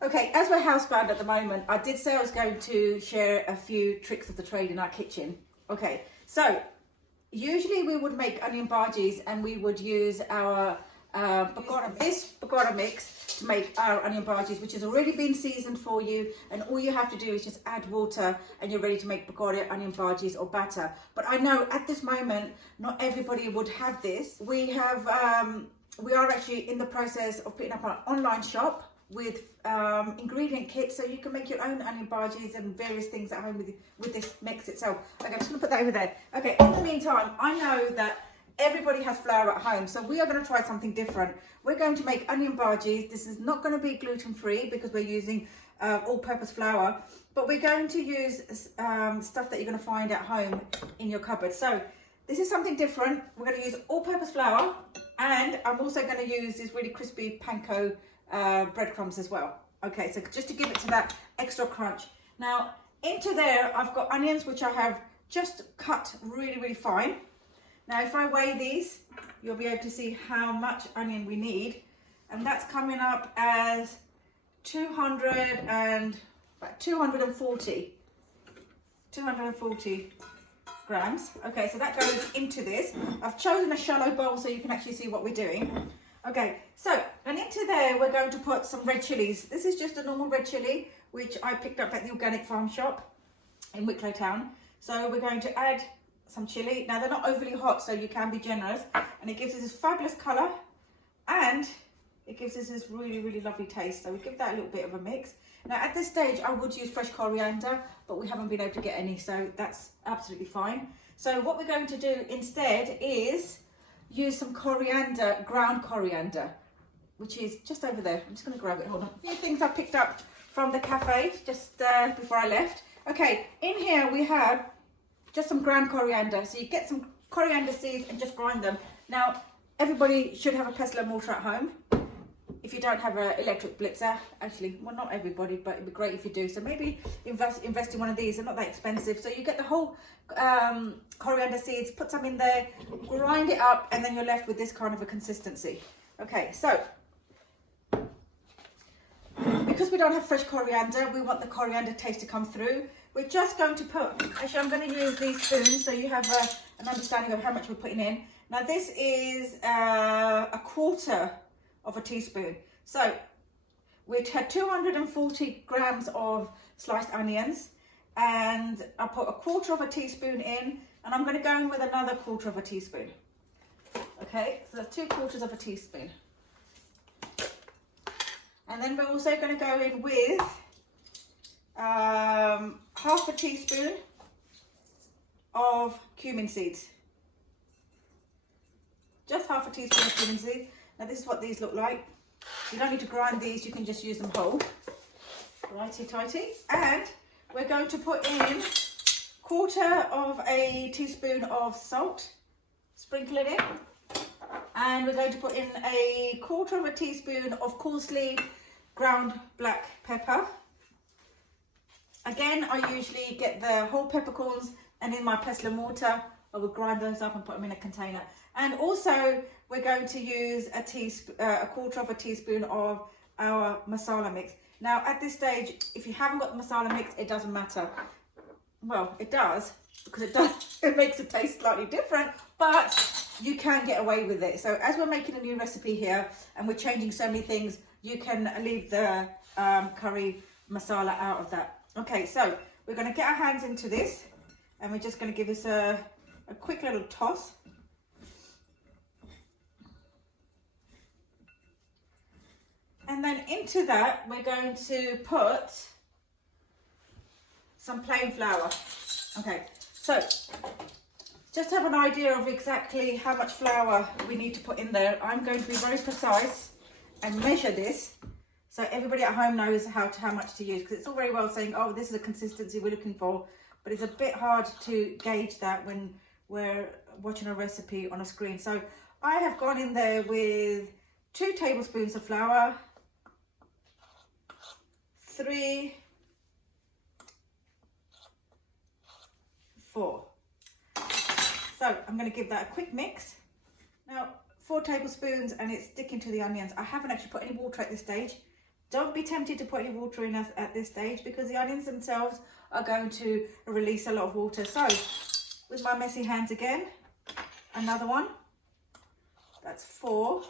Okay, as we're housebound at the moment, I did say I was going to share a few tricks of the trade in our kitchen. Okay, so usually we would make onion bhajis and we would use our pakora mix to make our onion bhajis, which has already been seasoned for you, and all you have to do is just add water and you're ready to make pakora, onion bhajis or batter. But I know at this moment not everybody would have this. We are actually in the process of putting up an online shop with ingredient kits, so you can make your own onion bhajis and various things at home with this mix itself. Okay, I'm just gonna put that over there. Okay, in the meantime, I know that everybody has flour at home, so we are going to try something different. We're going to make onion bhajis. This is not going to be gluten-free because we're using all-purpose flour, but we're going to use stuff that you're going to find at home in your cupboard. So this is something different. We're going to use all-purpose flour, and I'm also going to use these really crispy panko breadcrumbs as well. Okay, so just to give it to that extra crunch. Now into there I've got onions which I have just cut really fine. Now if I weigh these, you'll be able to see how much onion we need, and that's coming up as 240 grams. Okay, so that goes into this. I've chosen a shallow bowl so you can actually see what we're doing. Okay, so, and into there we're going to put some red chilies. This is just a normal red chili, which I picked up at the organic farm shop in Wicklow Town. So we're going to add some chili. Now they're not overly hot, so you can be generous, and it gives us this fabulous colour, and it gives us this really lovely taste. So we give that a little bit of a mix. Now at this stage I would use fresh coriander, but we haven't been able to get any, so that's absolutely fine. So what we're going to do instead is use some coriander, ground coriander, which is just over there. I'm just going to grab it. Hold on. A few things I picked up from the cafe just before I left. Okay, in here we have just some ground coriander. So you get some coriander seeds and just grind them. Now everybody should have a pestle and mortar at home. If you don't have an electric blitzer, actually, well, not everybody, but it'd be great if you do. So maybe invest in one of these. They're not that expensive. So you get the whole coriander seeds, put some in there, grind it up, and then you're left with this kind of a consistency. Okay, so because we don't have fresh coriander, we want the coriander taste to come through. We're just going to put, actually I'm going to use these spoons so you have an understanding of how much we're putting in. Now this is a quarter of a teaspoon. So we had 240 grams of sliced onions, and I put a quarter of a teaspoon in, and I'm going to go in with another quarter of a teaspoon. Okay, so that's 2/4 of a teaspoon. And then we're also going to go in with half a teaspoon of cumin seeds. Just half a teaspoon of cumin seeds. Now this is what these look like. You don't need to grind these, you can just use them whole. Righty-tighty. And we're going to put in 1/4 of a teaspoon of salt. Sprinkle it in. And we're going to put in a 1/4 of a teaspoon of coarsely ground black pepper. Again, I usually get the whole peppercorns, and in my pestle and mortar I will grind those up and put them in a container. And also we're going to use a 1/4 of a teaspoon of our masala mix. Now at this stage, if you haven't got the masala mix, it doesn't matter. Well, it does, because it makes the taste slightly different, but you can get away with it. So as we're making a new recipe here and we're changing so many things, you can leave the curry masala out of that. Okay, so we're going to get our hands into this, and we're just going to give this a quick little toss. And then into that, we're going to put some plain flour. Okay, so just to have an idea of exactly how much flour we need to put in there, I'm going to be very precise and measure this so everybody at home knows how much to use, because it's all very well saying, oh, this is a consistency we're looking for, but it's a bit hard to gauge that when we're watching a recipe on a screen. So I have gone in there with 2 tablespoons of flour, 3, 4. So I'm going to give that a quick mix. Now 4 tablespoons, and it's sticking to the onions. I haven't actually put any water at this stage Don't be tempted to put any water in at this stage, because the onions themselves are going to release a lot of water. So with my messy hands again, another one. That's 4,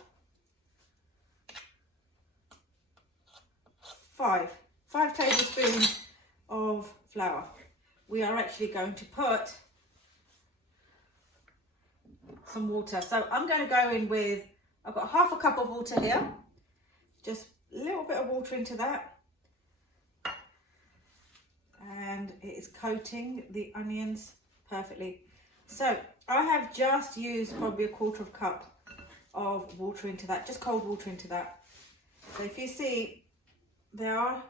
5 tablespoons of flour. We are actually going to put some water. So I'm going to go in with, I've got half a cup of water here. Just a little bit of water into that. And it is coating the onions perfectly. So I have just used probably a quarter of a cup of water into that, just cold water into that. So if you see, they are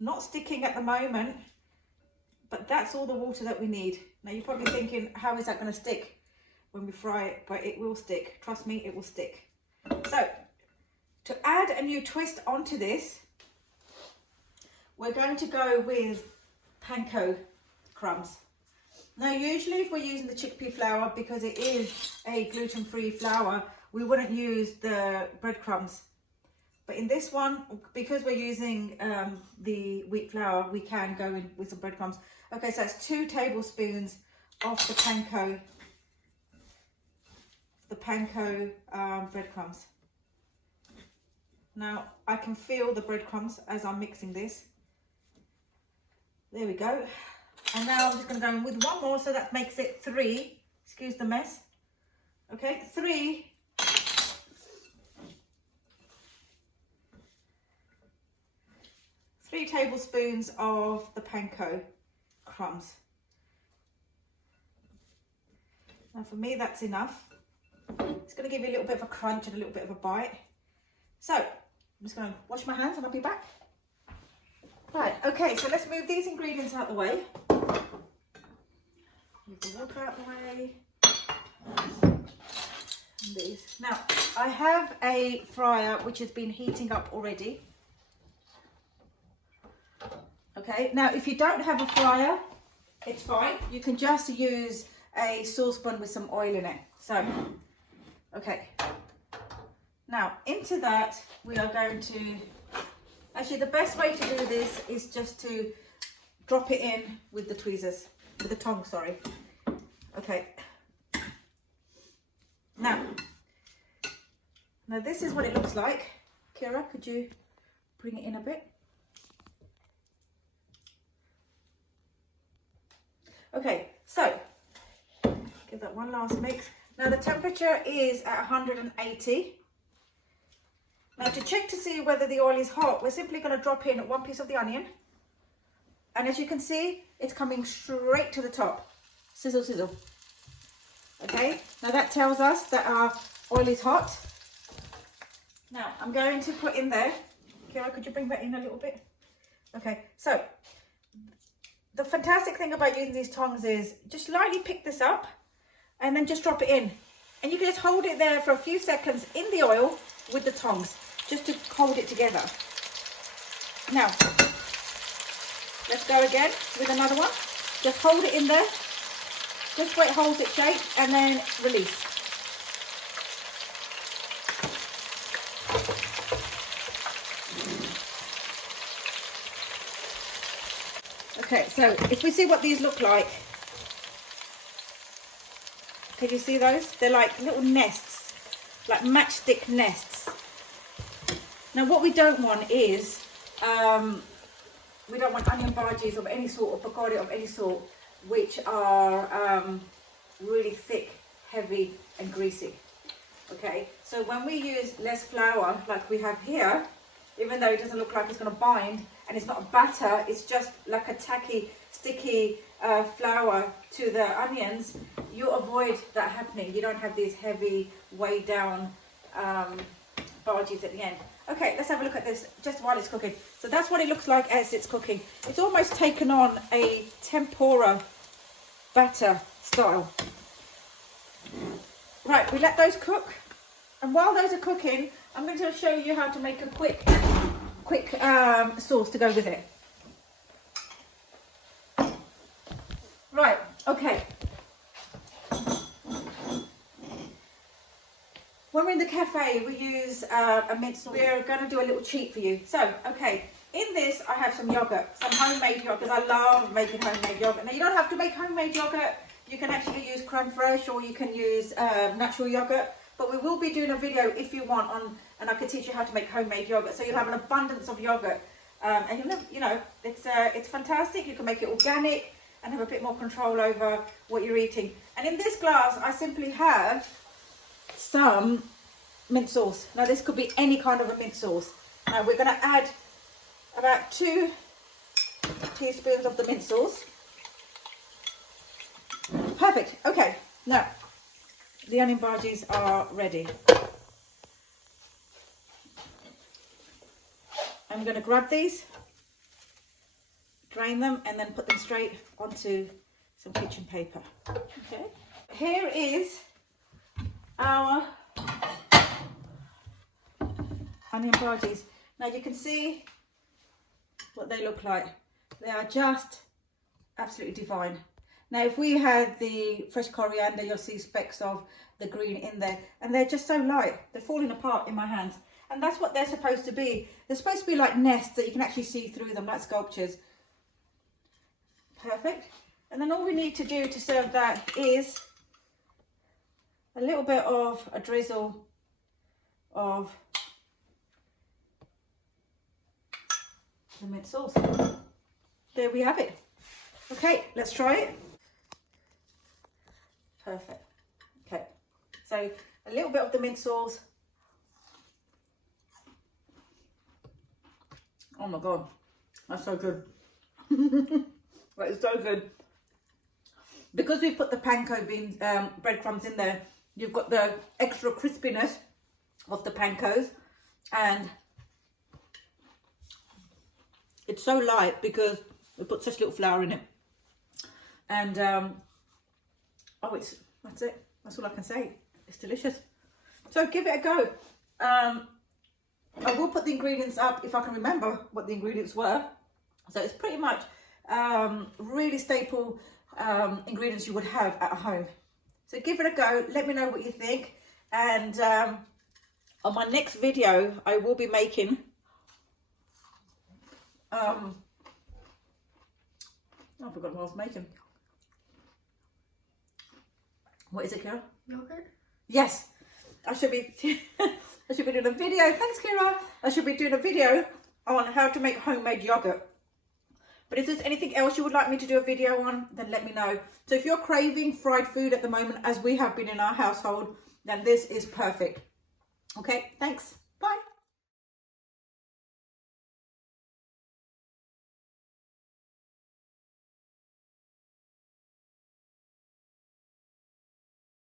not sticking at the moment, but that's all the water that we need. Now you're probably thinking, how is that going to stick when we fry it? But it will stick, trust me, it will stick. So to add a new twist onto this, we're going to go with panko crumbs. Now usually if we're using the chickpea flour, because it is a gluten-free flour, we wouldn't use the breadcrumbs. But in this one, because we're using the wheat flour, we can go in with some breadcrumbs. Okay, so that's 2 tablespoons of the panko breadcrumbs. Now I can feel the breadcrumbs as I'm mixing this. There we go. And now I'm just going to go in with one more, so that makes it 3. Excuse the mess. Okay, 3 tablespoons of the panko crumbs. Now for me that's enough. It's going to give you a little bit of a crunch and a little bit of a bite. So I'm just going to wash my hands and I'll be back. Right, okay, so let's move these ingredients out of the way. Move the water out of the way. And these. Now, I have a fryer which has been heating up already. Okay, now if you don't have a fryer, it's fine. You can just use a saucepan with some oil in it. So, okay. Now, into that, we are going to, actually the best way to do this is just to drop it in with the tweezers, with the tongs, sorry. Okay. Now this is what it looks like. Kira, could you bring it in a bit? Okay, so give that one last mix. Now the temperature is at 180. Now to check to see whether the oil is hot, we're simply going to drop in 1 piece of the onion. And as you can see, it's coming straight to the top. Sizzle, sizzle. Okay, now that tells us that our oil is hot. Now I'm going to put in there, Kira, could you bring that in a little bit? Okay, so the fantastic thing about using these tongs is just lightly pick this up and then just drop it in. And you can just hold it there for a few seconds in the oil with the tongs, just to hold it together. Now, let's go again with another one. Just hold it in there, just where it holds its shape, and then release. Okay, so if we see what these look like, can you see those? They're like little nests, like matchstick nests. Now what we don't want is, we don't want onion bhajis of any sort, or pakora of any sort, which are really thick, heavy and greasy. Okay, so when we use less flour like we have here, even though it doesn't look like it's going to bind, and it's not a batter, it's just like a tacky, sticky flour to the onions, you avoid that happening. You don't have these heavy, weighed down bhajis at the end. Okay, let's have a look at this just while it's cooking. So that's what it looks like as it's cooking. It's almost taken on a tempura batter style. Right, we let those cook. And while those are cooking, I'm going to show you how to make a quick sauce to go with it. Right, okay. when we're in the cafe, we use a mint sauce. We're going to do a little cheat for you. So, okay, in this I have some yogurt, some homemade yogurt. I love making homemade yogurt. Now, you don't have to make homemade yogurt. You can actually use creme fraiche, or you can use natural yogurt. But we will be doing a video if you want on, and I can teach you how to make homemade yogurt. So you'll have an abundance of yogurt, and you know, it's fantastic. You can make it organic and have a bit more control over what you're eating. And in this glass, I simply have some mint sauce. Now, this could be any kind of a mint sauce. Now, we're going to add about 2 teaspoons of the mint sauce. Perfect. Okay, now the onion bhajis are ready. I'm going to grab these, drain them, and then put them straight onto some kitchen paper. Okay. Here is our onion bhajis. Now you can see what they look like. They are just absolutely divine. Now, if we had the fresh coriander, you'll see specks of the green in there, and they're just so light. They're falling apart in my hands. And that's what they're supposed to be. They're supposed to be like nests that you can actually see through them, like sculptures. Perfect. And then all we need to do to serve that is a little bit of a drizzle of the mint sauce. There we have it. Okay, let's try it. Perfect. Okay, so a little bit of the mint sauce. Oh my God, that's so good. That is so good. Because we've put the panko beans, breadcrumbs in there, you've got the extra crispiness of the pankos, and it's so light because we put such little flour in it. And oh, that's it. That's all I can say. It's delicious. So give it a go. I will put the ingredients up if I can remember what the ingredients were. So it's pretty much really staple ingredients you would have at home. So give it a go. Let me know what you think. And on my next video, I will be making I forgot what I was making. What is it, Kira? Yogurt? Yes, I should be doing a video. Thanks, Kira. I should be doing a video on how to make homemade yogurt. But if there's anything else you would like me to do a video on, then let me know. So if you're craving fried food at the moment, as we have been in our household, then this is perfect. Okay, thanks. Bye.